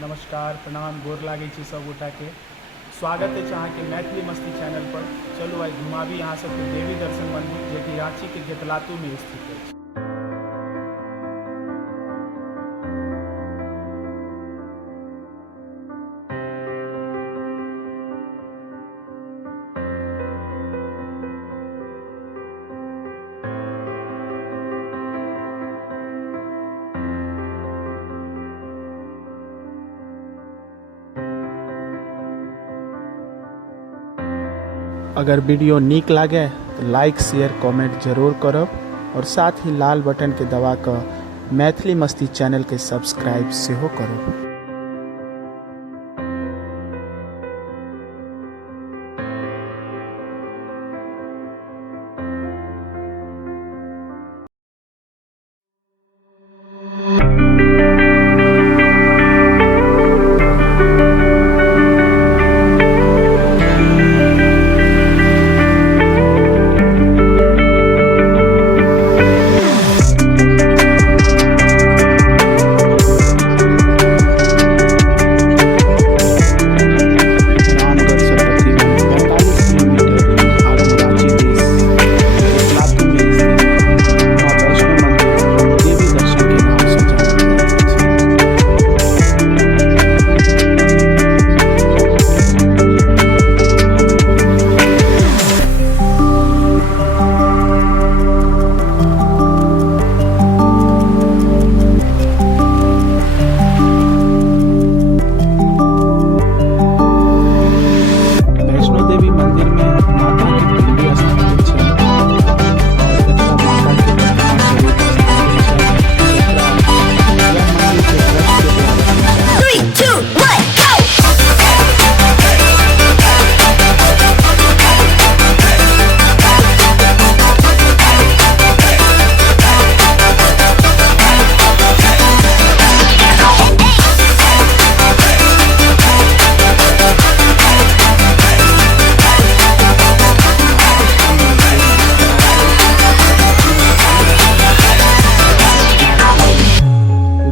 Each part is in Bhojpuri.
नमस्कार प्रणाम गोर लागे छी सब गोटा के स्वागत है अहाँ के मैथिली मस्ती चैनल पर। चलू आई घुमाबी अहाँ सबके देवी दर्शन मंदिर जे कि रांची के गेतलातू में स्थित है। अगर वीडियो नीक लागे तो लाइक शेयर कमेंट जरूर करब और साथ ही लाल बटन के दबा कर मैथिली मस्ती चैनल के सब्सक्राइब सेहो करब।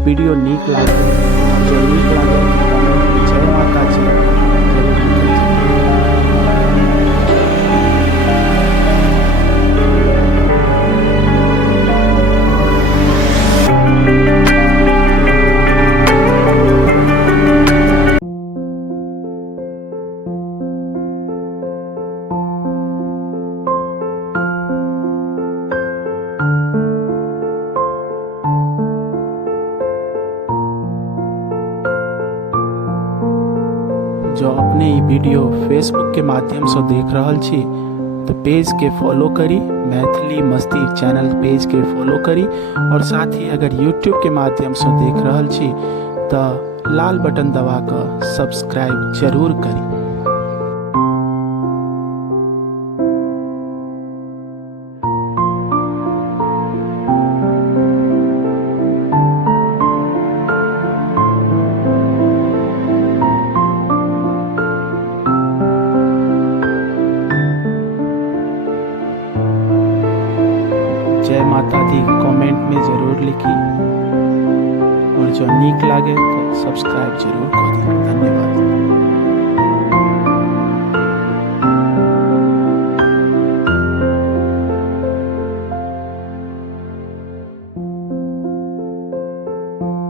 वीडियो नीक लागे जो नीक लागे कमेंट में जय माता जी जरूर जो अपने ई वीडियो फेसबुक के माध्यम से देख रहल छी तो पेज के फॉलो करी, मैथिली मस्ती चैनल पेज के फॉलो करी और साथ ही अगर यूट्यूब के माध्यम से देख रहल छी तो लाल बटन दबा कर सब्सक्राइब जरूर करी। जय माता दी कमेंट में जरूर लिखी और जो नीक लागे तो सब्सक्राइब जरूर कर दी। धन्यवाद।